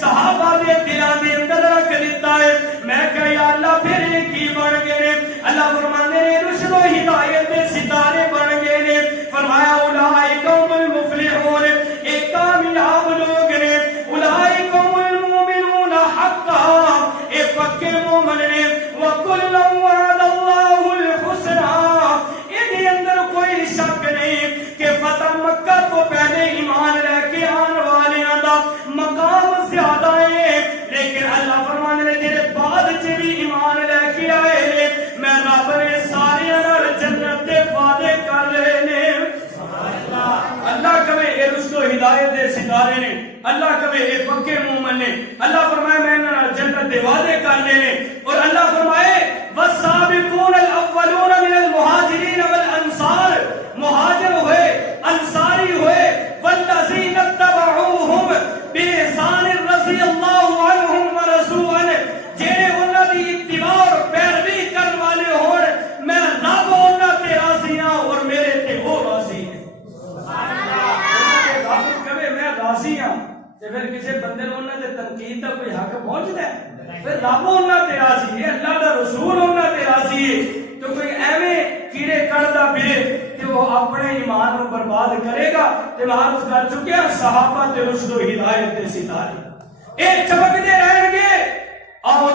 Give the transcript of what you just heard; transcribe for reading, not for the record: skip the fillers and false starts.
صحابہ دے دلاں دے اندر رکھ دیتا ہے. میں کہا یا اللہ پھر کی بن گئے؟ اللہ فرمانے نے رشد و ہدایت دے ستارے بن گئے نے. فرمایا اولئک هم المفلحون، ایک کامیاب لوگ نے. اولئک هم المؤمنون حقا، ایک پکے مومن نے. وَكُلًّا وَعَدَ اللَّهُ الْحُسْنَى، یہ اندر کوئی شک نہیں کہ فتح مکہ تو پہلے ایمان لے کے آن والے دا مقام زیادہ ہے، لیکن اللہ فرمانے نے جنہیں بعد چ بھی ایمان لے کے آئے نے میں رب نے سارے نال جنت دے وعدے کر لے نے. اللہ کہے اے رشد و ہدایت دے ستارے نے، اللہ کہے اے پکے مومن نے. اللہ فرمائے میں انہاں نال جنت دے وعدے کر لے نے. اور اللہ فرمائے والسابقون الاولون من المہاجرین والانصار، مہاجر ہوئے انصاری ہوئے والذین اتبعوہم بإحسان رضی اللہ عنہم ورضوا عنہ، جڑے انہاں دی اتباع اور پیروی کرن والے ہون میں رب انہاں تے راضی ہاں اور میرے تے وہ راضی ہیں. سبحان اللہ. رب کہے میں راضی ہاں تے پھر کسی بندے نوں انہاں تے تنقید دا کوئی حق پہنچدا ہے؟ پھر رب انہاں تے راضی ہے، اللہ دا رسول انہاں تے راضی ہے. تو کوئی ایویں کیڑے کڑدا پھرے کہ وہ اپنے ایمان کو برباد کرے گا. تے عرض کر چکے ہیں صحابہ تے رشد و ہدایت دے ستارے اے چمکدے رہن گے. آؤ